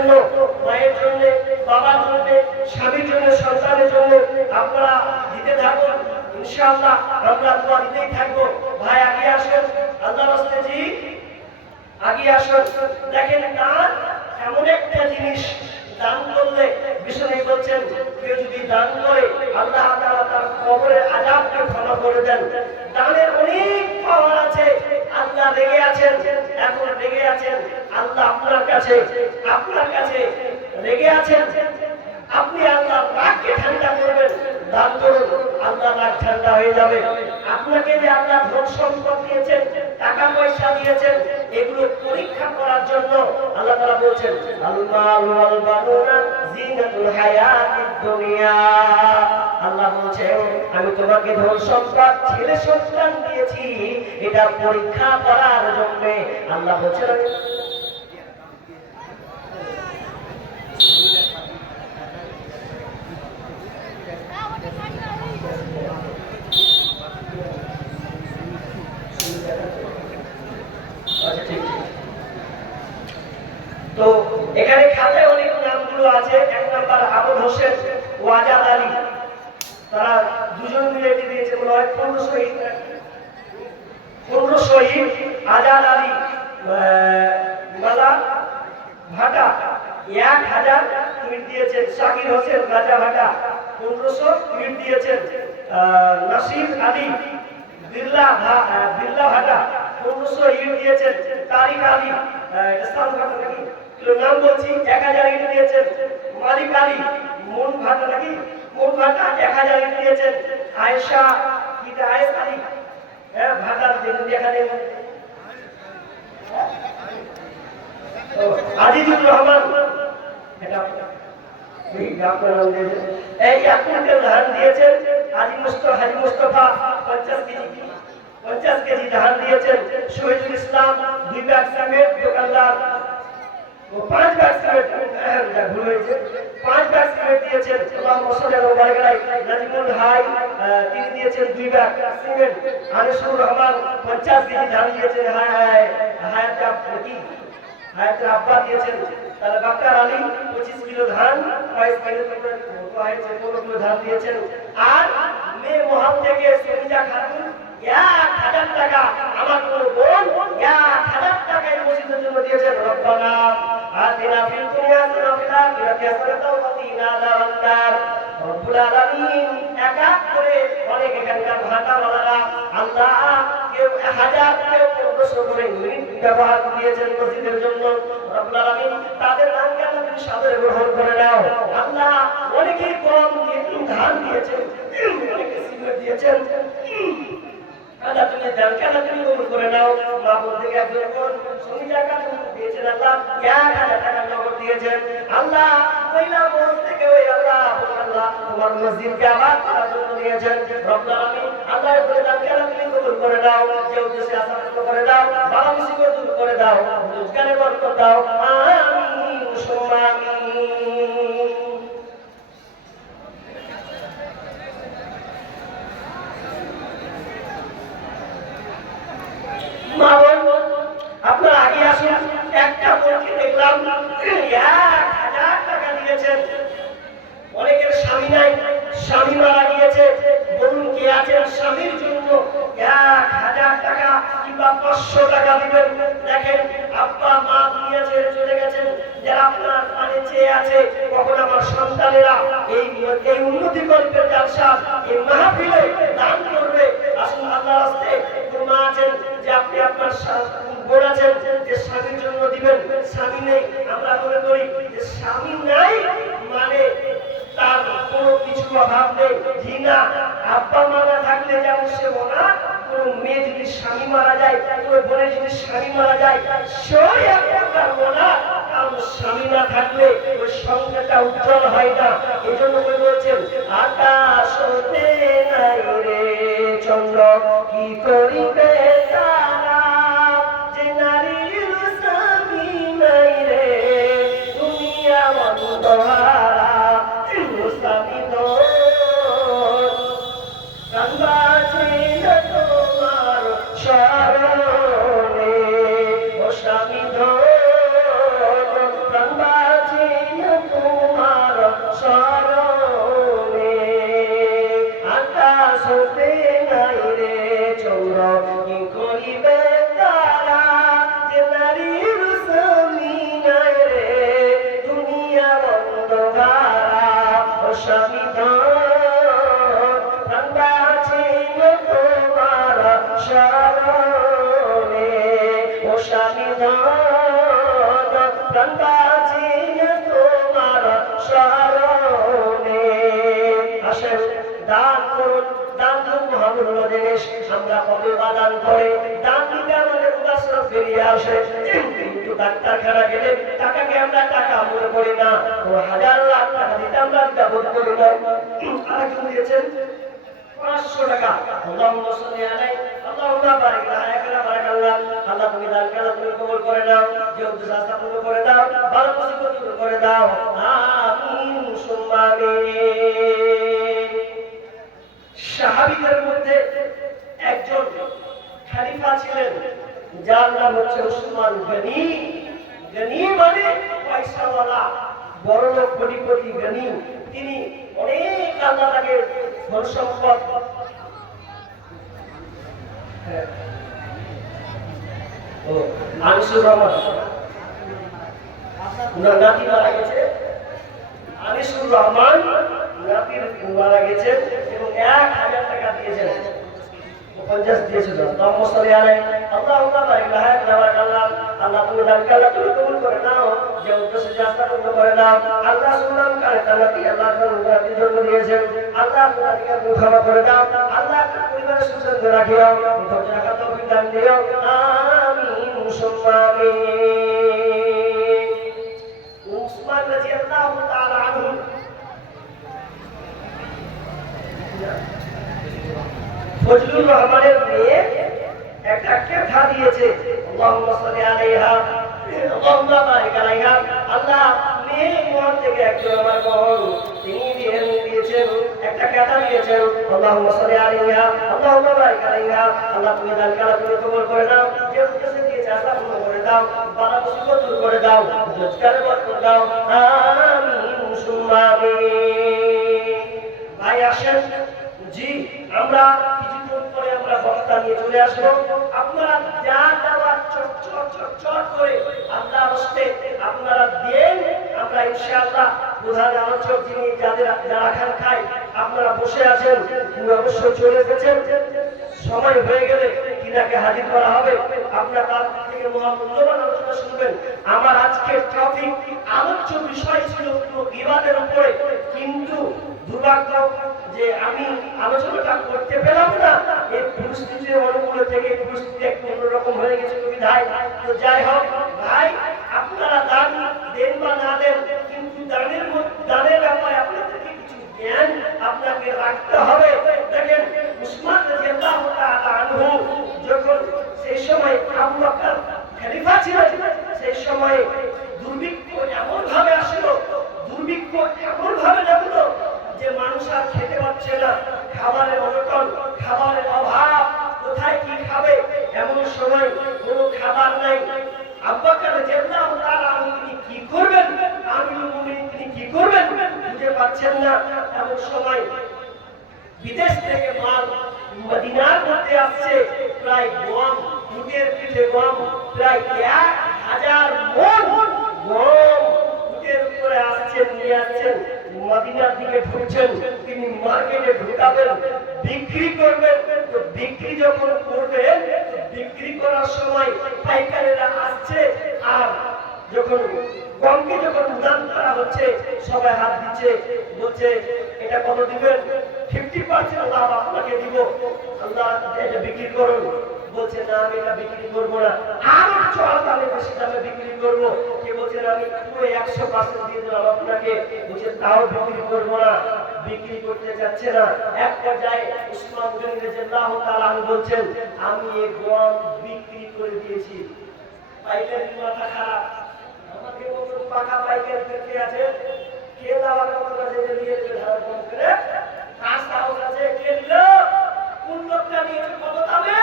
জন্য, মায়ের জন্য, বাবার জন্য, স্বামীর জন্য, সন্তানের জন্য আপনারা দিতে থাকুন। ইনশাআল্লাহ আমরা দোয়া দিতেই থাকবো। ভাই আগে আসেন, আল্লাহর রাস্তে জি আগে আসুন। দেখেন দান এমন একটা জিনিস, দান করলে বিষ্ণু বলছেন কেউ যদি দান করে আল্লাহ তাআলা তার কবরের আযাবকে ক্ষমা করে দেন। দানের অনেক পাওয়ার আছে। আল্লাহ রেগে আছেন, এখন রেগে আছেন আল্লাহ আপনার কাছে রেগে আছেন। আপনি আল্লাহর রাগকে ঠান্ডা করবেন, দান করুন, আল্লাহর রাগ ঠান্ডা হয়ে যাবে। আপনাকে যে আল্লাহ ধন সম্পদ দিয়েছেন, টাকা পয়সা দিয়েছেন, এগুলো পরীক্ষা করার জন্য আল্লাহ তাআলা বলেছেন আল-মাল ওয়াল বানুনা জিনাতুল হায়াতিদ দুনিয়া। আল্লাহ বলেছেন আমি তোমাকে ধন সম্পদ, ছেলে সন্তান দিয়েছি এটা পরীক্ষা করার জন্য। আল্লাহ বলেছেন তো এখানে খাতায় অনেক নামগুলো আছে। এক নাম্বার আবুল হোসেন ওয়াজাদ আলী, তারা দুজন মিলে দিয়েছে মনে হয় 15 শহীদ আজাদ আলী মালা ভাটা 1000 টুইট দিয়েছেন। শাকির হোসেন রাজা ভাটা 1500 টুইট দিয়েছেন। নাসির আলী বিল্লা ভাটা 1500 ইট দিয়েছেন। তারিক আলী ইসলাম ভাটা নাকি নাম বলছি 1000 ইট দিয়েছেন। মালিক আলী মন ভাটা নাকি মন ভাটা 1000 ইট দিয়েছেন। আয়েশা আলী ভাটার যেখানে আজিজুর রহমান এই আপনাকে ধান দিয়েছেন। হাজি মুস্তফা 50 কেজি ধান দিয়েছেন। শহীদুল ইসলাম 2 ব্যাগ সিমেন্ট দোকানদার 5 ব্যাগ সিমেন্ট ভুল হয়েছে 5 ব্যাগ সিমেন্ট দিয়েছেন। আল্লাহুম্মা সাল্লি আলা মুহাম্মাদ। নাজিমুল হাই তিনি দিয়েছেন 2 bag cement. Anisur Rahman 50 KG ধান দিয়েছেন। হায়াত আব্বা দিয়েছেন। তাহলে বাক্কার আলী 25 কিলো ধান, 22 কিলো ধান দিয়েছেন। আর মেয়ে মহাম থেকে সনিজা খাতুন 1000 টাকা, আমার কোন বোন 1000 টাকা এই মসজিদের জন্য দিয়েছেন। রব্বানা আতিনা ফিল দুনিয়া হাসানাতাও ওয়া ফিল আখিরাতি ওয়া কিনা আযাবান নার। রব্বুল আলামিন এক এক করে অনেক এখানকার ভাটাওয়ালারা আল্লাহ কেউ 1000 কেউ 1500 করে ইউনিট ব্যবহার দিয়েছেন মসজিদের জন্য। রব্বুল আলামিন তাদের নামকে তুমি সাদরে গ্রহণ করে নাও। আল্লাহ অনেকেই কম ধান দিয়েছেন, অনেকে সিমেন্ট দিয়েছেন। আল্লাহ তুমি দানকে তুমি কবুল করে নাও। মা বোন থেকে একজন বোন সনিজা খাতুন দিয়েছেন আল্লাহ 1000 টাকা নগদ দিয়েছেন। আল্লাহ মহিলা বোন থেকে ওই আল্লাহ তোমার মসজিদকে আবাদ করার জন্য দিয়েছেন। রব্বুল আলামিন আল্লাহ বলে দানকে তুমি কবুল করে নাও। যে উদ্দেশ্যে আসান্ত করে দাও, বাবা মুসিবত দূর করে দাও, রোজগারে বরকত দাও। আমিন সুম্মা আমিন। মা বোন আপনারা আগে আসুন। একটা বোনকে দেখলাম 1000 টাকা দিয়েছেন। অনেকের স্বামী নাই, স্বামী মারা গিয়েছে, বলুন কে আছেন স্বামীর জন্য 1000 টাকা কিংবা 500 টাকা দিবেন। দেখেন আব্বা মা দুনিয়া ছেড়ে চলে গেছেন, যারা আপনার মানে চেয়ে আছে কখন আমার সন্তানেরা এই উন্নতি গল্পের জালসা এই মাহফিলে দান করবে। আসুন আল্লাহর রাস্তায় মা আছেন যে আপনি আপনার বোন আছেন যে স্বামীর জন্য দিবেন, স্বামী নেই। আমরা মনে করি যে স্বামী নাই মানে তার কোনো কিছু অভাব নেই। ঘৃণা আব্বা মা না থাকলে যেমন সে মনা, কোন মেয়ে যদি স্বামী মারা যায়, কোন বোনের যদি স্বামী মারা যায়, সেই একটা মনা। কারণ স্বামী না থাকলে ওই সংখ্যাটা উজ্জ্বল হয় না। এই জন্য বলছেন আকাশ হতে নাই রে চন্দ্র কি করিবে তারা, যে নারীর স্বামী নাই রে দুনিয়া মন্দহারা। স্বামী কান্দাছিল তোমার স্মরণে, ও স্বামী কান্দাছিল প্রাণ বাঁচিয়ে তোমার শরণে। আসেন দান করুন, দান তো মহামূল্য জিনিস। আমরা কত দান করে দান দিতে আমাদের উদাসীন ফিরিয়ে আসে, কিন্তু ডাক্তারখানা গেলে টাকাকে আমরা টাকা মনে করি না, ও হাজার লাখ টাকা দিতে আমরা বোধ করি না। আরেকজন দিয়েছেন 500 টাকা। আল্লাহুম্মা সাল্লি আলাইহি আল্লাহুম্মা বারিক আলাইহি বারাকাল্লাহ। আল্লাহ তুমি দান কালা তুমি কবুল করে নাও, যে উদ্দেশ্য আশা পূর্ণ করে দাও, ভালো কিছু পূর্ণ করে দাও। আমিন সুম্মা আমিন। সাহাবীদের মধ্যে একজন খলিফা ছিলেন, যার নাম হচ্ছে উসমান গনি। গনি মানে পয়সাওয়ালা, বড়লোক, কোটিপতি গনি। তিনি অনেক আল্লাহ তাকে ধন সম্পদ, আনিসুর রহমান ওনার নাতি মারা গেছে, আনিসুর রহমান নাতির মারা গেছে এবং 1000 টাকা দিয়েছেন, 50 দিয়েছিল। আল্লাহুম্মা সাল্লি আলাইহি আল্লাহুম্মা বারিক আলাইহি। আল্লাহ তুমি দান কালা তুমি কবুল করে নাও, যে উদ্দেশ্যে যাত্রা পূর্ণ করে দাও। আল্লাহ সুনাম কারে তালাতি আল্লাহ তাআলার জন্য দিয়েছেন, আল্লাহ তাআলাকে তুমি ক্ষমা করে দাও। আল্লাহ পরিবারের সুস্থ রাখিও, ধৈর্য রাখার তৌফিক দান দিও। আমিন সুম্মা আমিন। উসমান রাদিয়াল্লাহু তাআলা আনহু ফজলুর রহমানের মেয়ে একটা কথা দিয়েছে, আল্লাহুম্মা সাল্লি আলাইহা আল্লাহুম্মা বারিক আলাইহা। আল্লাহ মেয়ে মন থেকে একজন আমার বোন, তিনি দিয়েছেন একটা কথা দিয়েছেন, আল্লাহুম্মা সাল্লি আলাইহা আল্লাহুম্মা বারিক আলাইহা। আল্লাহ তুমি দান কালা তুমি কবুল করে নাও, যে উদ্দেশ্যে দিয়েছে আশা পূর্ণ করে দাও, বালা মুসিবত দূর করে দাও, রোজগারে বরকত দাও। আমিন সুম্মা আমিন। ভাই আসেন, জি আমরা কিছুক্ষণ পরে আমরা বক্তা নিয়ে চলে আসবো। আপনারা যা দেওয়ার চট করে আল্লাহর হস্তে আপনারা দেন, আমরা ইনশাআল্লাহ প্রধান আলোচক যিনি যারা খান খায় আপনারা বসে আছেন, তিনি অবশ্যই চলে এসেছেন। সময় হয়ে গেলে তিনাকে হাজির করা হবে, আপনারা তার থেকে মহামূল্যবান আলোচনা শুনবেন। আমার আজকে টপিক আলোচ্য বিষয় ছিল বিবাদের উপরে, কিন্তু দুর্ভাগ্য যে আমি আলোচনাটা করতে পেলাম না, এই পরিস্থিতির অনুকূলে থেকে পরিস্থিতি একটু অন্যরকম হয়ে গেছে বিধায়। তো যাই হোক ভাই, আপনারা দান দেন বা না দেন, কিন্তু দানের ব্যাপারে আপনাদেরকে কিছু জ্ঞান আপনাকে রাখতে হবে। দেখেন উসমান রাদিয়াল্লাহু তাআলা আনহু যখন সেই সময় আবু বকর খলিফা ছিলেন, সেই সময় দুর্ভিক্ষ এমন ভাবে আসলো, দুর্ভিক্ষ এমন ভাবে লাগলো যে মানুষ আর খেতে পারছে না, খাবারের অনটন, খাবারের অভাব, কোথায় কি খাবে, এমন সময় কোনো খাবার নাই। আবু বকর রাদিয়াল্লাহু তাআলা আনহু তিনি কি করবেন, আমিরুল মুমিনিন তিনি কি করবেন বুঝে পাচ্ছেন না। এমন সময় বিদেশ থেকে মাল মদিনার মধ্যে আসছে, প্রায় গম, উটের পিঠে গম, প্রায় 1000 মণ গম উটের উপরে আসছেন, নিয়ে আসছেন, মদিনার দিকে ঢুকছেন। তিনি মার্কেটে ঢুকাবেন, বিক্রি করবেন। তো বিক্রি যখন করবেন, বিক্রি করার সময় পাইকারেরা আসছে, আর যখন গমকে যখন উদান করা হচ্ছে, সবাই হাত দিচ্ছে, বলছে এটা কত দিবেন? 50% লাভ আপনাকে দিব, আল্লাহ এটা বিক্রি করুন। বলছে না আমি এটা বিক্রি করবো না, আরো চড়া দামে বেশি দামে বিক্রি করবো। কে বলছেন আমি পুরো 100% দিয়ে দিলাম আপনাকে, বলছে তাও বিক্রি করবো না, বিক্রি করতে যাচ্ছে না। এক পর্যায়ে উসমান গনি রাদিয়াল্লাহু তাআলা বলছেন আমি এই গম বিক্রি করে দিয়েছি। পাইকারি মাথা খারাপ, আমাকে বলতো পাকা পাইকারি বিক্রি আছে, কে দাবার কথা যে দিয়ে ধার কম করে রাস্তা আছে, কে দিল, কোন লোকটা নিয়েছে, কত দামে?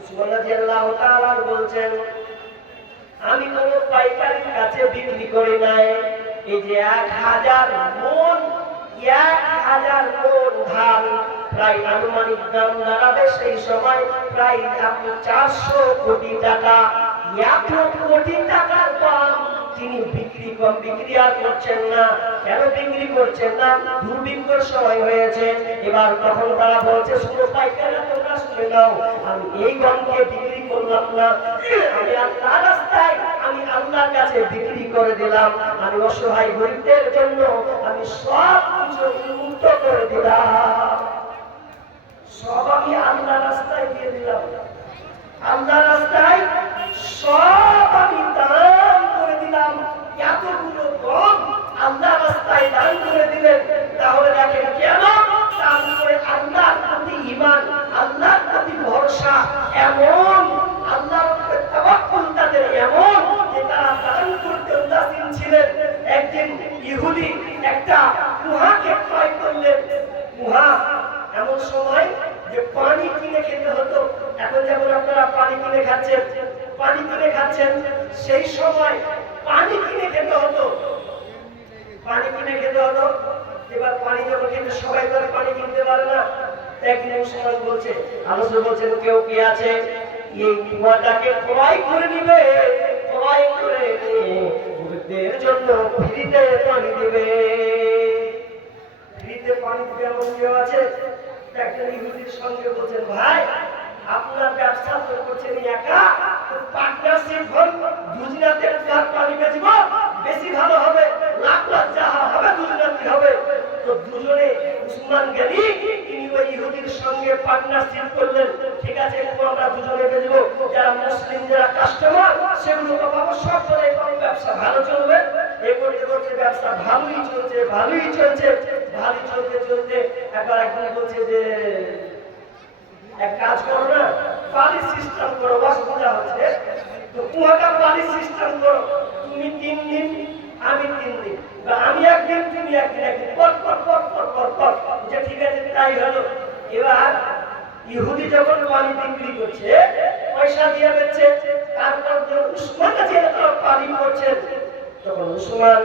উসমান রাদিয়াল্লাহু তাআলা বলছেন আমি কোন পাইকারির কাছে বিক্রি করি নাই। এই যে 1000 মণ, 1000 মণ ধান, প্রায় আনুমানিক দাম দাঁড়াবে সেই সময় প্রায় 400 কোটি টাকা। 1 কোটি টাকার দাম তিনি বিক্রি আর করছেন না। কেন বিক্রি করছেন না? দুর্ভিক্ষের সময় হয়েছে। এবার তখন তারা বলছে শুধু পাইকাররা তোমরা শুনে নাও, আমি এই গমকে বিক্রি করলাম না, আমি আল্লাহর রাস্তায় আমি আল্লাহর কাছে বিক্রি করে দিলাম, আমি অসহায় গরিবদের জন্য আমি সব কিছু উন্মুক্ত করে দিলাম, সব আমি আল্লাহর রাস্তায় দিয়ে দিলাম, আল্লাহর রাস্তায় সব আমি দান করে দিলাম। এতগুলো গম আল্লাহর রাস্তায় দান করে দিলেন, তাহলে দেখেন কেন দান করে আল্লাহর প্রতি ঈমান, আল্লাহর প্রতি ভরসা এমন, আল্লাহর উপরে তাওয়াক্কুল তাদের এমন যে তারা দান করতে উদাসীন ছিলেন। একদিন ইহুদি একটা কুহাকে ক্রয় করলেন, কুহা এমন সময় যে পানি কিনে খেতে হতো, এখন যেমন আপনারা পানি কিনে খাচ্ছেন, পানি কিনে খাচ্ছেন, সেই সময় পানি কিনে খেতে হতো, পানি কিনে খেতে হতো। এবার পানি যখন খেতে সবাই তো পানি কিনতে পারে না, একদিন মুসলমান বলছে, আলোচনা বলছেন কেউ কি আছে এই কুয়াটাকে ক্রয় করে নিবে, ক্রয় করে গরিবদের জন্য ফ্রিতে পানি দিবে, ফ্রিতে পানি দিবে এমন কেউ আছে? একজন ইহুদির সঙ্গে বলছেন, ভাই আপনার ব্যবসা তো করছেন একা, পার্টনারশিপ হল, দুজনাতে পানি বেচব, বেশি ভালো হবে, লাখ লাখ যা হবে দুজনাতে হবে। তো দুজনে উসমান গনি তিনি ওই ইহুদির সঙ্গে পার্টনারশিপ করলেন, ঠিক আছে আমরা দুজনে বেচবো, যারা মুসলিম যারা কাস্টমার সেগুলো পাবো, সব করে ব্যবসা ভালো চলবে। এই করতে করতে ব্যবসা ভালোই চলছে, ভালোই চলছে, ভালোই চলতে চলতে একবার একদিন বলছে যে এক কাজ করো না, পালি সিস্টেম করো, অসুবিধা হচ্ছে তো কুয়াটা পালি সিস্টেম করো, তুমি 3 দিন আমি 3 দিন, বা আমি একদিন তুমি একদিন, একদিন পর পর পর পর পর পর, যে ঠিক আছে তাই হলো। এবার ইহুদি যখন পানি বিক্রি করছে, পয়সা দিয়ে বেচছে, তারপর উসমান কাছে পানি করছে, তখন উসমান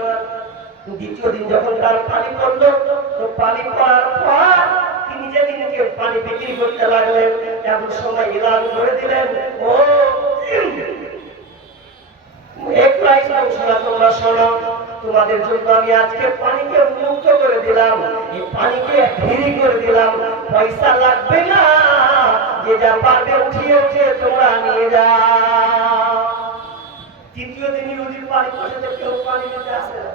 দ্বিতীয় দিন যখন তার পানি পড়লো, তো পানি পড়ার পর তিনি যেদিনকে পানি বিক্রি করতে লাগলেন, এমন সময় এলান করে দিলেন, ও তোমরা শোনো, তোমাদের জন্য আমি আজকে পানিকে মুক্ত করে দিলাম, এই পানিকে ফ্রি করে দিলাম, পয়সা লাগবে না, যে যা পারবে উঠিয়ে উঠিয়ে তোমরা নিয়ে যাও। তৃতীয় দিন ইহুদির পানি পড়ে তো কেউ পানি নিতে আসে না,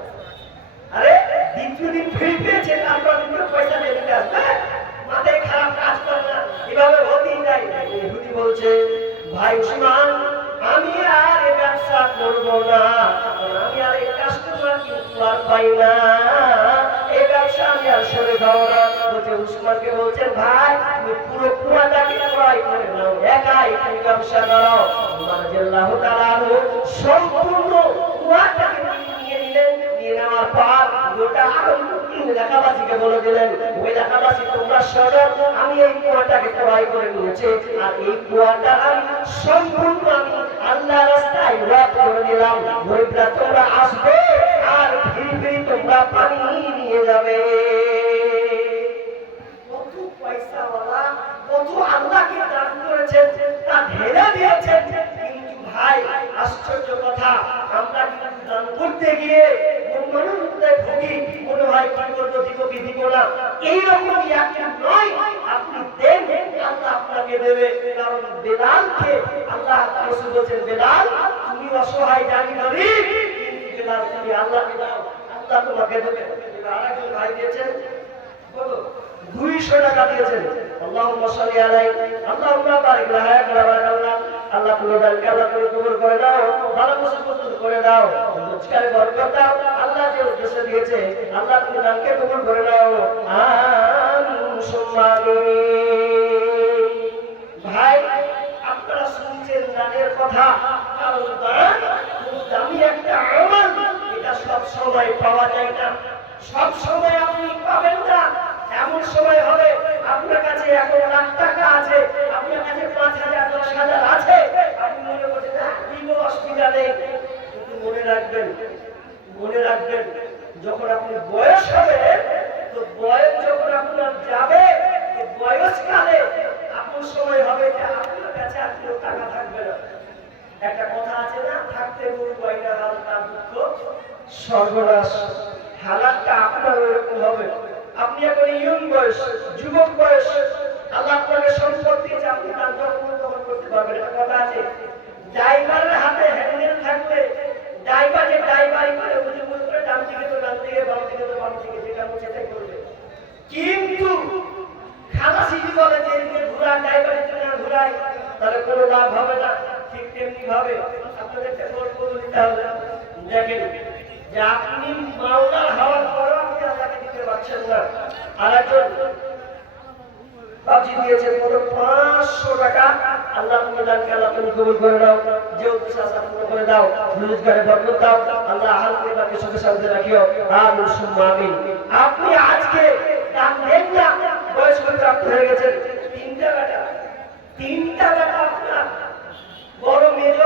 আরে দ্বিতীয় দিন ফ্রি পেয়েছে, তারপর পয়সা নিয়ে দিতে আসবে, মাথায় খারাপ কাজ করে না, এভাবে হতেই যায়। ইহুদি বলছে, ভাই উসমান আমি আর এই ব্যবসা করবো না, আমি আর এই কাস্টমার কিন্তু আর পাই না, এই ব্যবসা আমি আর সরে যাবো না। বলছে উসমানকে বলছেন, ভাই তুমি পুরো কুয়াটাকে ক্রয় করে নাও, একাই তুমি ব্যবসা করো। রাদিয়াল্লাহু তাআলা সম্পূর্ণ কুয়াটাকে নিয়ে নিলেন, নিয়ে নেওয়ার পর গোটা এলাকাবাসীকে বলে দিলেন, ওই এলাকাবাসী তোমরা শোনো, আমি এই কুয়াটাকে ক্রয় করে নিয়েছি, আর এই কুয়াটা আমি সম্পূর্ণ আমি আল্লাহর রাস্তায় ওয়াক করে দিলাম, গরিবরা তোমরা আসবে আর ফ্রি ফ্রি তোমরা পানি নিয়ে যাবে। কত পয়সাওয়ালা, কত আল্লাহকে দান করেছেন, তা ঢেলে দিয়েছেন, কিন্তু ভাই আশ্চর্য কথা, আমরা কিন্তু দান করতে গিয়ে ভুগি, মনে হয় কি করবো, দিব কি দিব না, এইরকম ইয়াকিন নয়। আপনি দেন, আল্লাহ আপনাকে দেবে, কারণ বেলালকে আল্লাহ রাসূল বলেছেন, বেলাল তুমি অসহায় জানি গরীব, কিন্তু বেলাল তুমি আল্লাহকে দাও, আল্লাহ তোমাকে দেবে। আরেকজন ভাই দিয়েছেন কত, 200 টাকা দিয়েছেন, আল্লাহুম্মা সাল্লি আলাইহি আল্লাহুম্মা বারিক লাহা, আল্লাহ পুরো দানকে আল্লাহ করে কবুল করে দাও, ভালো কিছু কবুল করে দাও, রোজগারে বরকত দাও, আল্লাহ যে উদ্দেশ্য দিয়েছে আল্লাহ তুমি দানকে কবুল করে দাও, আমিন সুম্মা আমিন। ভাই আপনারা শুনছেন দানের কথা, কারণ দান খুব দামি একটা আমল, এটা সব সময় পাওয়া যায় না, সব সময় আপনি পাবেন না। এমন সময় হবে আপনার কাছে 1 লাখ টাকা আছে, আপনার কাছে 5,000 10,000 আছে, আপনি মনে করছেন কোনো অসুবিধা নেই, কিন্তু মনে রাখবেন, মনে রাখবেন যখন আপনি বয়স হবে, তো বয়স যখন আপনার যাবে, তো বয়সকালে এমন সময় হবে যে আপনার কাছে আর কোনো টাকা থাকবে না। একটা কথা আছে না, থাকতে মূল গয়না হাল তার দুঃখ সর্বনাশ, হালাতটা আপনার এরকম হবে। আপনি এখন ইয়ং বয়স, যুবক বয়স, আল্লাহ আপনাকে সম্পদ দিয়েছে, আপনি তার যত্ন গ্রহণ করতে পারবেন। একটা কথা আছে, ড্রাইভারের হাতে হ্যান্ডেল থাকলে ড্রাইভার যে ড্রাইভারই করে বুঝে বুঝবে, ডান দিকে তো ডান দিকে, বাম দিকে তো বাম দিকে, যেটা সেটাই করবে। কিন্তু খালাসি বলে যে এদিকে ঘোরা, ড্রাইভারের জন্য ঘোরাই, তাহলে কোনো লাভ হবে না। ঠিক তেমনি ভাবে আপনাদেরকে গল্প দিতে হবে। দেখেন যে আপনি মাওলার হওয়ার পরও আপনি আল্লাহকে দিতে পারছেন না। আর একজন বাবজি দিয়েছেন পুরো 500 টাকা, আল্লাহ তুমি দানকে আল্লাহ তুমি কবুল করে দাও, যে উদ্দেশ্য আছে পূর্ণ করে দাও, রোজগারে বরকত দাও, আল্লাহ আহাল পরিবারকে সুখে শান্তিতে রাখিও, আমিন সুম্মা আমিন। আপনি আজকে দান দেন না, বয়স প্রাপ্ত হয়ে গেছেন, তিনটা বেটা আপনার, বড় মেজ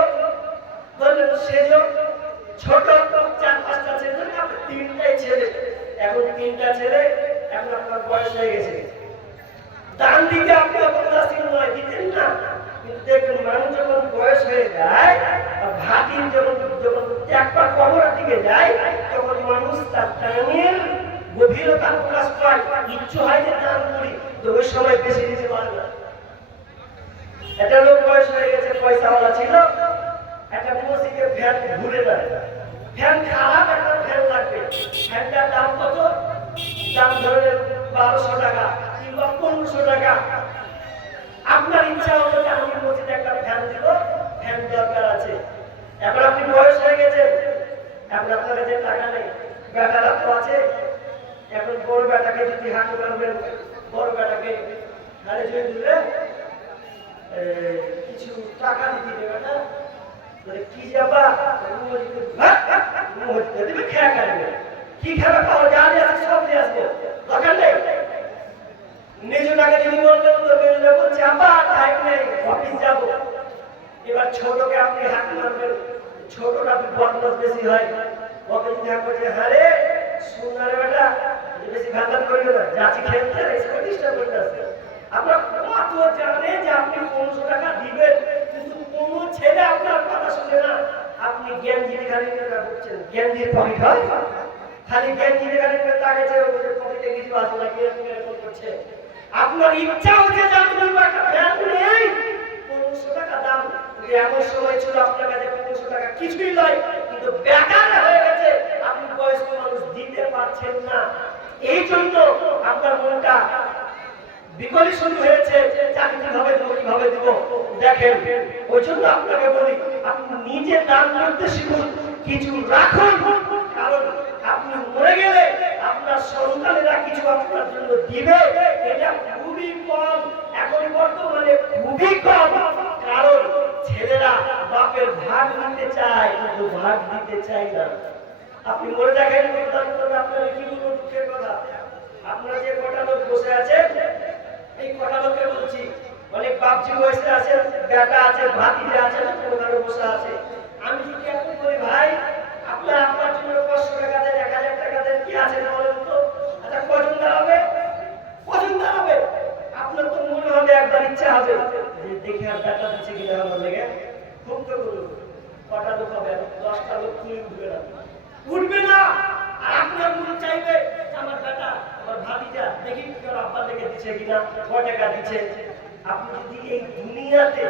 বললেন সেজ, ছোট 4-5টা ছেলে, আপনার 3টাই ছেলে, এখন 3টা ছেলে, এখন আপনার বয়স হয়ে গেছে। দান দিতে আপনি অপরাধীন নয়, দিতেন না। কিন্তু দেখবেন মানুষ যখন বয়স হয়ে যায়, ভাতির যখন একবার কবরের দিকে যায়, তখন মানুষ তার দানের গভীরতা প্রকাশ পায়, ইচ্ছু হয় যে দান করি, তো ওই সময় বেশি দিতে পারে না। একটা লোক বয়স হয়ে গেছে, পয়সাওয়ালা ছিল, একটা মসজিদে ফ্যান ঘুরে না, ফ্যান খারাপ, একটা ফ্যান লাগবে, ফ্যানটার দাম কত? দাম ধরে 1200 টাকা কিংবা 1500 টাকা। আপনার ইচ্ছা হলো যে আমি মসজিদে একটা ফ্যান দিব, ফ্যান দরকার আছে। এখন আপনি বয়স হয়ে গেছে, এখন আপনার কাছে টাকা নেই, বেটারা তো আছে, এখন বড় বেটাকে যদি হাত করবেন, বড় বেটাকে গাড়ি জুড়ে দিলে কিছু টাকা দিতে দেবে না, কি যাবা দেবে, খেয়া কাটবে, কি খাবে পাওয়া যায়, আছে সব দিয়ে আসবো, দরকার নেই। নিজটাকে যদি বলবেন তো মেজুটা বলছে আবার টাইম নেই, অফিস যাবো। এবার ছোটকে আপনি হাত মারবেন, ছোটটা বদমাশ বেশি হয়, ওকে যদি হাত করছে, হ্যাঁ রে সুন্দর বেটা, বেশি ঘাতান করিও না, যাচ্ছি খেলতে এসে ডিস্টার্ব করতে আসবে। আপনার কত জানে যে আপনি 1500 টাকা দিবেন, কিন্তু কোনো ছেলে আপনার কথা শুনে না। আপনি জ্ঞানজির খালি বলছেন, জ্ঞানজির পকেট হয়, খালি জ্ঞানজির খালি তাকাচ্ছে, পকেটে কিছু আছে না, কি এরকম করছে। আপনার ইচ্ছা হচ্ছে যে আমি একটা ফ্যান নেই, 1500 টাকা দাম, এমন সময় ছিল আপনার কাছে 1500 টাকা কিছুই নয়, কিন্তু বেকার হয়ে গেছে, আপনি বয়স্ক মানুষ দিতে পারছেন না। এই জন্য আপনার মনটা বিকলিত হয়েছে, কিভাবে দিব। দেখেন, ওই জন্য আপনাকে বলি, আপনি নিজে দান করতে শিখুন, কিছু রাখুন, কারণ আপনি মরে গেলে আপনার সন্তানেরা কিছু আপনার জন্য দিবে, এটা খুবই কম, এখন বর্তমানে খুবই কম। কারণ ছেলেরা বাপের ভাগ নিতে চায়, কিন্তু ভাগ দিতে চায় না। আপনি মরে দেখেন, আপনার কি বলবো দুঃখের কথা, আপনারা যে কটা লোক বসে আছে, এই কটা লোককে বলছি, অনেক বাপজি বসে আছে, বেটা আছে, ভাতিজা আছে, ওখানে বসে আছে। আমি যদি এখন বলি ভাই আপনার জন্য 500 টাকা দেন, 1000 টাকা দেন, কি আছে না বলেন তো, আচ্ছা কজন দাঁড়াবে? আপনার তো মনে হবে, একবার ইচ্ছা হবে যে দেখে আর বেটা দিচ্ছে কিনা আমার লেগে, খুব তো করুন। কটা লোক হবে? 10টা লোক উঠবে না। আর আপনার মনে চাইবে আমার বেটা, আমার ভাতিজা, দেখি আব্বার লেগে দিচ্ছে কিনা, কয় টাকা দিচ্ছে। আপনি যদি এই দুনিয়াতে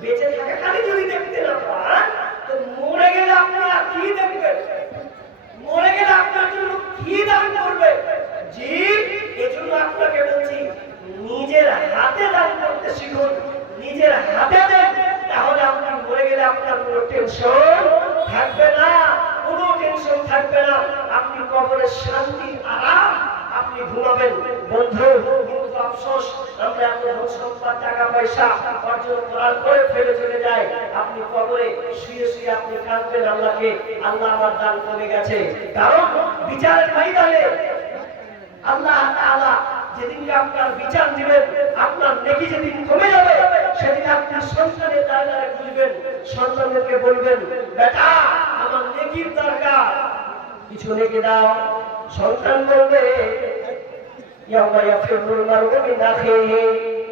বেঁচে থাকা খালি যদি দেখতে না পান, তো মরে গেলে আপনারা কি দেখবেন? মরে গেলে আপনার জন্য কি দান করবে? জি, এজন্য আপনাকে বলছি, নিজের হাতে দান করতে শিখুন, নিজের হাতে দেন, তাহলে আপনি মরে গেলে আপনার কোনো টেনশন থাকবে না, কোনো টেনশন থাকবে না। আপনি কবরে শান্তি আরাম আপনি ঘুমাবেন। বন্ধু, কিন্তু আফসোস, আমরা এত ধন সম্পদ, টাকা পয়সা অর্জন করার পরে ফেলে চলে যাই। আপনি কবরে শুয়ে শুয়ে আপনি কাঁদবেন আল্লাহকে, আল্লাহ আমার দান কমে গেছে। কারণ বিচারের ময়দানে আল্লাহ তাআলা যেদিন আপনার বিচার দিবেন, আপনার নেকি যেদিন কমে যাবে, সেদিন আপনি সন্তানের দ্বারা খুঁজবেন, সন্তানদেরকে বলবেন, বেটা আমার নেকির দরকার, কিছু নেকি দাও। সন্তান বলবে, ইয়াউমা ইয়াফিরুল মারউ মিন আখিহি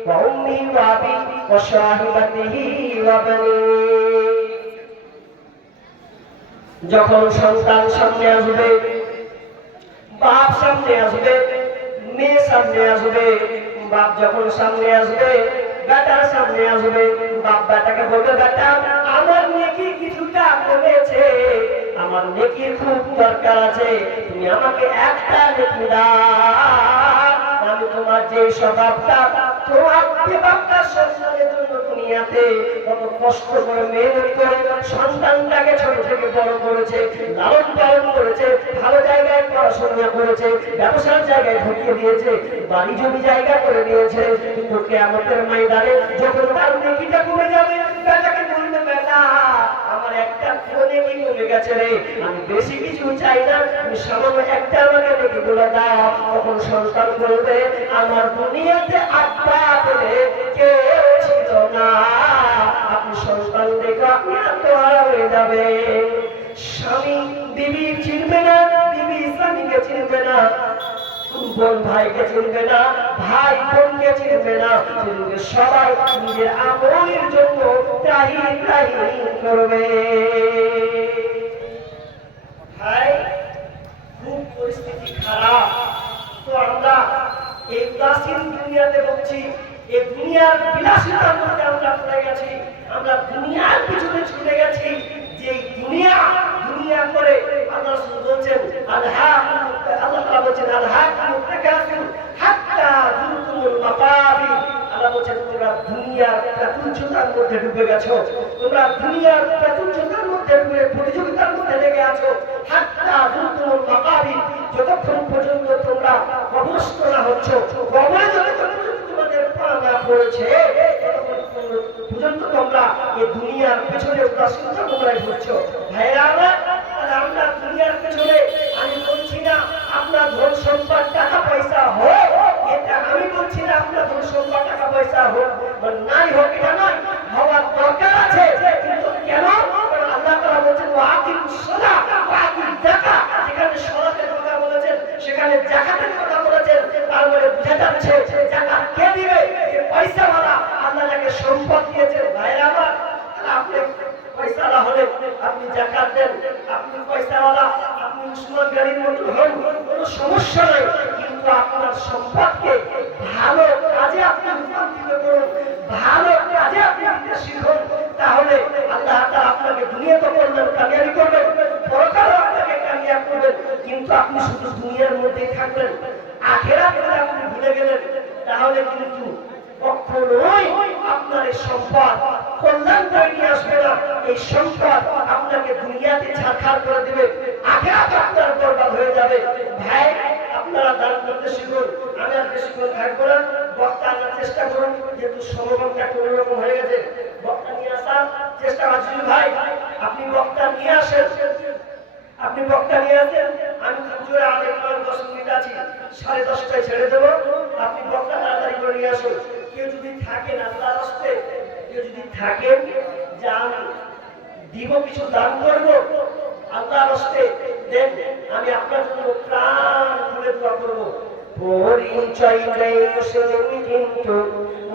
ওয়া উম্মিহি ওয়া আবিহি ওয়া সাহিবাতিহি ওয়া বানিহি। যখন সন্তান সামনে আসবে, বাপ সামনে আসবে, মেয়ে সামনে আসবে, বাপ যখন সামনে আসবে, বেটার সামনে আসবে, বাপ বেটাকে বলবে, বেটা আমার নেকি কিছুটা কমেছে, আমার নেকির খুব দরকার আছে, তুমি আমাকে একটা নেকি দাও, আমি তোমার যে স্বভাবটা, তোমার বাপটা সন্তানের জন্য দুনিয়াতে কত কষ্ট করে মেহনত করে সন্তানটাকে ছোট থেকে বড় করেছে, লালন পালন করেছে, ভালো জায়গায় পড়াশোনা করেছে, ব্যবসার জায়গায় ঢুকিয়ে দিয়েছে, বাড়ি জমি জায়গা করে দিয়েছে, কিন্তু কিয়ামতের ময়দানে যখন তার নেকিটা কমে যাবে, বেটাকে বলবে, বেটা আমার একটা নেকি কমে গেছে রে, আমি বেশি কিছু চাই না, তুমি সামান্য একটা আমাকে নেকিগুলো দাও। তখন সন্তান বলবে, আমার দুনিয়াতে আব্বা বলে কেউ ছিল না, আপনি সন্তান দেখে আপনি আত্মহারা হয়ে যাবে। স্বামী বিবি চিনবে না, বিবি স্বামীকে চিনবে না, বোন ভাইকে চিনবে না, ভাই বোনকে চিনবে না, চিনবে সবাই নিজের আমলের জন্য ত্রাহি করবে। ভাই খুব পরিস্থিতি খারাপ, তো আমরা এই উদাসীন দুনিয়াতে বলছি, এই দুনিয়ার বিলাসিতার মধ্যে আমরা পড়ে গেছি, আমরা দুনিয়ার পিছনে ছুটে গেছি, যে দুনিয়া দুনিয়া করে আল্লাহ বলছেন, আল্লাহ বলছেন, আল্লাহ হাত্তা যুরতুমুল মাকাবির, আল্লাহ বলছেন তোমরা দুনিয়ার প্রাচুর্যতার মধ্যে ডুবে গেছো, তোমরা দুনিয়ার প্রাচুর্যতার মধ্যে ডুবে প্রতিযোগিতার মধ্যে লেগে আছো, হাত্তা যুরতুমুল মাকাবির, যতক্ষণ পর্যন্ত তোমরা কবরস্থ না হচ্ছ, কবরে যতক্ষণ তোমাদের পা না পড়েছে, পর্যন্ত তোমরা এই দুনিয়ার পেছনে উদাসীনতা তোমরা ঘুরছো। ভাইরা আমরা দুনিয়ার পেছনে, আমি বলছি না আপনার ধন সম্পদ টাকা পয়সা হোক, এটা আমি বলছি না আপনার ধন সম্পদ টাকা পয়সা হোক নাই হোক, এটা নয়, হওয়ার দরকার আছে, কিন্তু কেন? আল্লাহ তাআলা বলেছেন ওয়াকিমুস সালাহ ওয়াকিজ যাকাত, যেখানে সালাতের কথা বলেছেন সেখানে যাকাতের কথা বলেছেন, তার মানে বোঝা যাচ্ছে যাকাত কে দিবে? যে পয়সাওয়ালা, আল্লাহ যাকে সম্পদ দিয়েছেন। ভাইরা আমার, আপনি পয়সাওয়ালা হলে আপনি যাকাত দেন, আপনি পয়সাওয়ালা, আপনি উসমান গাড়ির মতো হন, কোনো সমস্যা নাই, কিন্তু আপনার সম্পদকে ভালো কাজে আপনি রূপান্তরিত করুন, ভালো কাজে আপনি দিতে শিখুন, তাহলে আল্লাহ তাআলা আপনাকে দুনিয়াতে করবেন, কামিয়াবি করবেন, পরকালেও আপনাকে কামিয়াব করবেন। কিন্তু আপনি শুধু দুনিয়ার মধ্যেই থাকবেন, আখিরাতে আপনি ভুলে গেলেন, তাহলে কিন্তু কখনোই আপনার এই সম্পদ কল্যাণ করে নিয়ে আসবে না। এই সম্পদ আপনাকে দুনিয়াতে ছাড়খাড় করে দেবে, আখিরাতে আপনার বরবাদ হয়ে যাবে। ভাই আপনারা দান করতে শিখুন, আমি আর বেশিক্ষণ থাকবো না, বক্তা আনার চেষ্টা করুন, যেহেতু সমগমটা কোনো রকম হয়ে গেছে, বক্তা নিয়ে আসার চেষ্টা করছি। ভাই আপনি বক্তা নিয়ে আসেন, আপনি বক্তা নিয়ে আসেন, আমি জোরে আগে 10 মিনিট আছি, 10:30টায় ছেড়ে দেবো, আপনি বক্তা তাড়াতাড়ি করে নিয়ে আসুন। কেউ যদি থাকেন আল্লাহর রাস্তায়, কেউ যদি থাকেন যে আমি দিব, কিছু দান করবো আল্লাহর রাস্তায়, দেন, আমি আপনার জন্য প্রাণ খুলে দোয়া করবো। পরিচয় নেই মুসলিম কিন্তু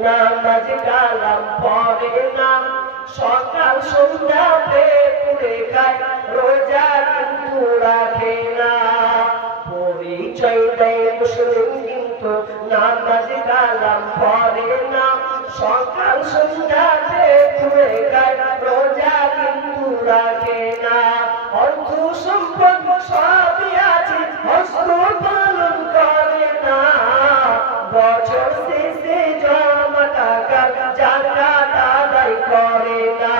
নামাজ কালাম পড়ে না, সকাল সন্ধ্যা পেটে খায়, রোজা কিন্তু রাখে না। পরিচয় নেই মুসলিম কিন্তু নামাজ কালাম পড়ে না, সকাল সন্ধ্যা পেটে খায়, রোজা কিন্তু রাখে না। অর্থ সম্পদ সবই আছে, হস্ত পালন করে না, বছর শেষে জমা টাকা যাকাত আদায় করে না,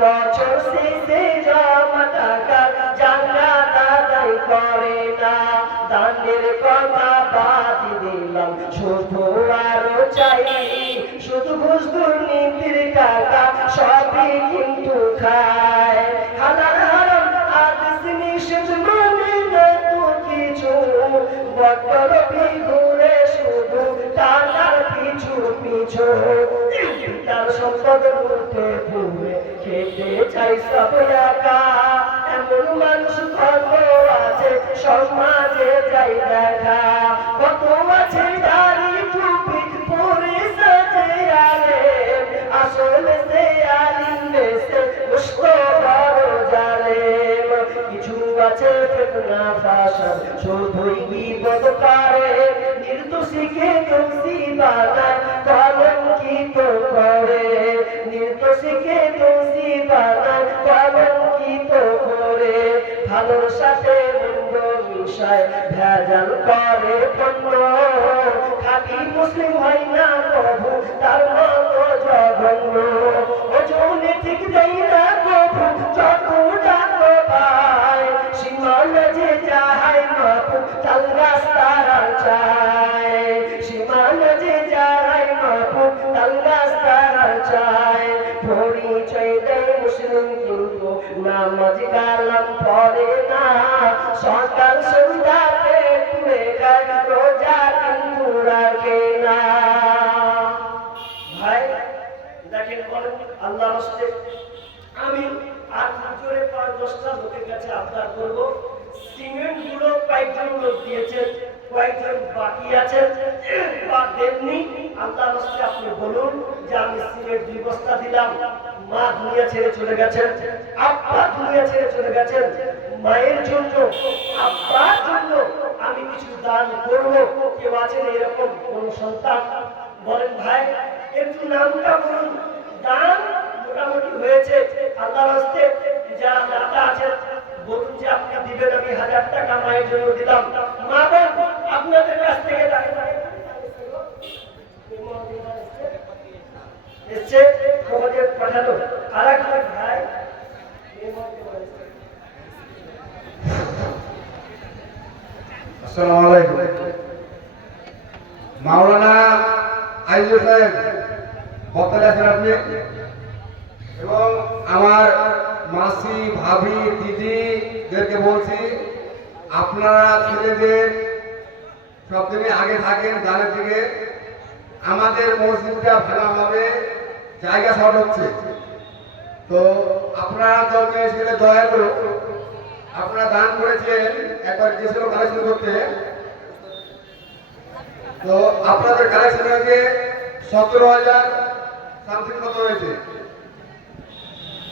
বছর শেষে জমা টাকা যাকাত আদায় করে না। দানের কথা বাদ দিলাম, শুধু আরো চাই, শুধু ঘুষ দুর্নীতির টাকা সবই কিন্তু খায়। হালাল হারাম আদেশ নিষেধ মানে না তো কিছু, বড্ড ঘুরে শুধু টাকার পিছু পিছু, তার সম্পদ উঠে ঘুরে খেতে চাই সব একা। এমন মানুষ কত আছে সমাজে যাই দেখা, কত আছে দাড়ি টুপি পরে সাজে আলেম, আসলে সে আলিম দেশে দুষ্ট বড় জালেম। কিছু আছে ফিতনা ফাসাদ শুধুই বিপদ করে, নির্দোষীকে দোষী বানায় কলঙ্কিত করে, নির্দোষীকে দোষী বানায় কলঙ্কিত করে, ভালোর সাথে মন্দ মিশায় ভেজাল করে পণ্য, খাঁটি মুসলিম হয় না প্রভু তার মতো জঘন্য, ওজনে ঠিক দেই না প্রভু যত ডাকো ভাই, সীমানা যে যাহাই মাপু তাল রাস্তার চায়, সীমানা যে যাহাই মাপু তাল রাস্তার চায়, পরিচয় দেয় মুসলিম কিন্তু নামাজ কালাম পড়ে না, সকাল সন্ধ্যা পেট পুড়ে খায় রোজা কিন্তু রাখে না। ভাই দেখেন বলেন আল্লাহর রাস্তে আমি আর জোরে 5-10টা লোকের কাছে আবদার করব, সিমেন্ট গুলো কয়েকজন লোক দিয়েছেন, কয়েকজন বাকি আছেন বা দেননি, আল্লাহর রাস্তে আপনি বলুন যে আমি সিমেন্ট 2 বস্তা দিলাম, মা দুনিয়া ছেড়ে চলে গেছেন, আব্বা দুনিয়া ছেড়ে চলে গেছেন, মায়ের জন্য আব্বার জন্য আমি কিছু দান করব, কেউ আছেন এরকম কোন সন্তান? বলেন ভাই একটু নামটা বলুন। দান মোটামুটি হয়েছে, আল্লাহর রাস্তে যারা দাতা আছেন বলুন যে আপনি দিবেন, আমি 1000 টাকা মায়ের জন্য দিলাম। মা বোন আপনাদের কাছ থেকে এসছে আমাদের পাঠালো আর এক ভাই আসসালামু আলাইকুম। মাওলানা আইজুল সাহেব বক্তা আছেন আপনি, এবং আমার মাসি ভাবি দিদিদেরকে বলছি আপনারা ছেলেদের সবদিনই আগে থাকেন গানের দিকে, আমাদের মসজিদটা ভালোভাবে জায়গা শর্ট হচ্ছে, তো আপনারা তো মেয়ে ছেলে দয়া করে আপনারা দান করেছেন একবার গেছিল কালেকশন করতে, তো আপনাদের কালেকশন হয়েছে 17,000 সামথিং কত হয়েছে,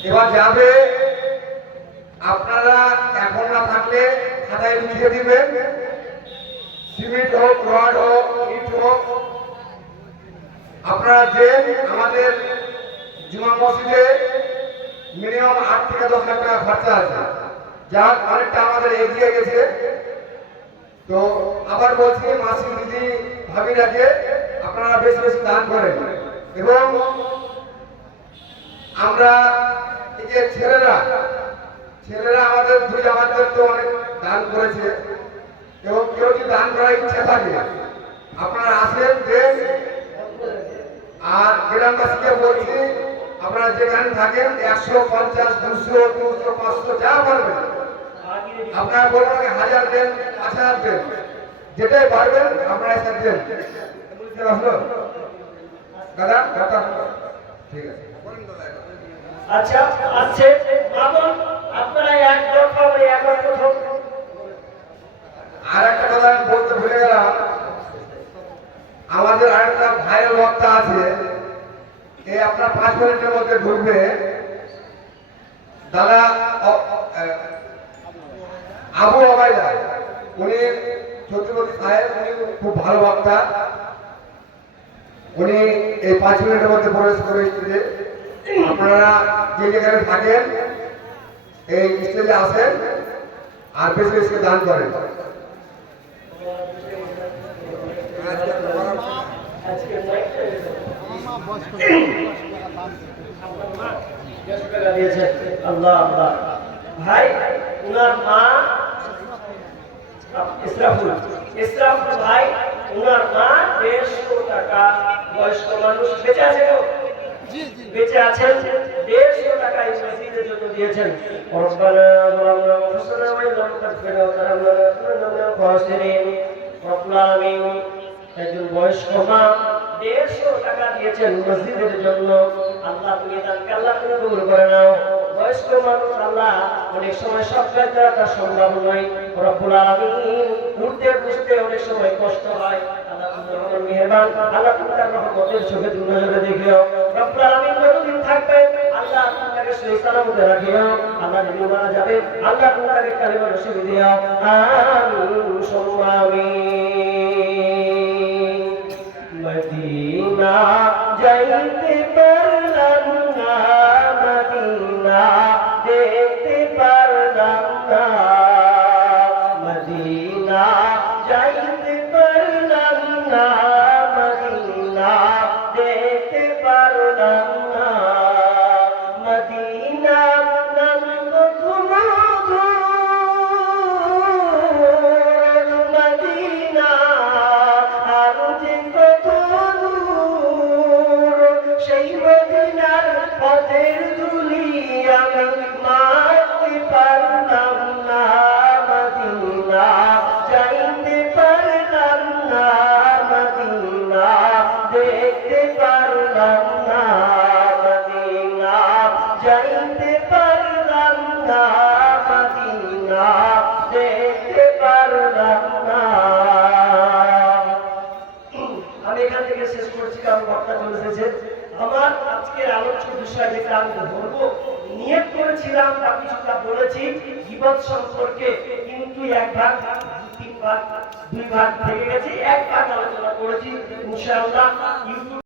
এবার যাবে, আপনারা এখন না থাকলে খাতায় লিখে দিবেন, সিমেন্ট হোক রড হোক ইট হোক, আপনারা দেন। আমাদের জুমা মসজিদে মিনিমাম 8 থেকে 10 লাখ টাকা খরচা আছে, যা অনেকটা আমাদের এগিয়ে গেছে। তো আবার বলছি মাসি দিদি ভাবিরাকে আপনারা বেশি বেশি দান করেন, এবং আমরা এই যে ছেলেরা আমাদের 2 জামাতের তো অনেক দান করেছে, এবং কেউ যদি দান করার ইচ্ছা থাকে আপনারা আসেন দেন। আর গ্রামবাসীকে বলছি আপনারা যেখানে থাকেন 150, 200, 300, 500 যা পারবেন আপনারা বলবেন 1000 দেন, 5000 দেন, যেটাই পারবেন আপনারা এসে দেন। আসলো দাদা কথা ঠিক আছে। আচ্ছা আছে বাবন আপনারা এক দফা মানে এক প্রথম আর একটা কথা আমি বলতে ভুলে গেলাম, আমাদের আরেকটা ভাইয়ের বক্তা আছে, এই আপনার 5 মিনিটের মধ্যে ঢুকবে, দাদা আবু ওবায়দা, উনি ছত্রপতি সাহেব, উনি খুব ভালো বক্তা, উনি এই 5 মিনিটের মধ্যে প্রবেশ করে স্টেজে। আপনারা যে যেখানে থাকেন এই স্টেজে আসেন আর বেশি বেশি দান করেন। আল্লাহ আল্লাহ ভাই উনার মা ইসরাফুল ভাই, উনার মা 150 টাকা, বয়স্ক মানুষ বেঁচে আছে, বেঁচে আছেন, 150 টাকা এই মসজিদের জন্য দিয়েছেন। রব্বানা যালামনা আনফুসানা ওয়া ইন লাম তাগফির লানা ওয়া তারহামনা লানাকুনান্না মিনাল খাসিরিন। রব্বুল আলামিন একজন বয়স্ক মা 150 টাকা দিয়েছেন মসজিদের জন্য। আল্লাহ তুমি দানকে আল্লাহ তুমি কবুল করে নাও। বয়স্ক মানুষ আল্লাহ অনেক সময় সব কাজ করাটা সম্ভব নয়, রব্বুল আলামিন উঠতে বসতে অনেক সময় কষ্ট হয়, আল্লাহ তুমি রহমান মেহেরবান, আল্লাহ তুমি তার রহমতের চোখে তুমি নজরে দেখিও। রব্বুল আলামিন যতদিন থাকবে আল্লাহ তুমি তাকে সহি সালামতে রাখিও, আল্লাহ যদি মারা যাবে আল্লাহ তুমি তাকে কালিমা নসিব দিও। আমিন সুম্মা আমিন। মদিনা যাইতে পারলাম না, মদিনা দেখতে পারলাম না, মদিনা যাইতে পারলাম না, মদিনা দেখতে পারলাম না, মদিনা নাম কত মধুর, মদিনা আর যে কত দূর, সেই মদিনার পথের ধুলি আমি মারতে পারলাম না, মদিনা যাইতে পারলাম না, মদিনা দেখতে পারলাম না, মদিনা যাইতে পারলাম না, মদিনা দেখতে পারলাম না। আমি এখান থেকে শেষ করছি, কারণ বক্তা চলে এসেছে। আমার আজকের আলোচ্য বিষয় যেটা আমি বলবো, নিয়ত করেছিলাম বা কিছুটা বলেছি গীবত সম্পর্কে, কিন্তু এক ভাগ, তিন ভাগ, দুই ভাগ থেকে গেছি, এক ভাগ আলোচনা করেছি। ইনশাআল্লাহ ইউটিউব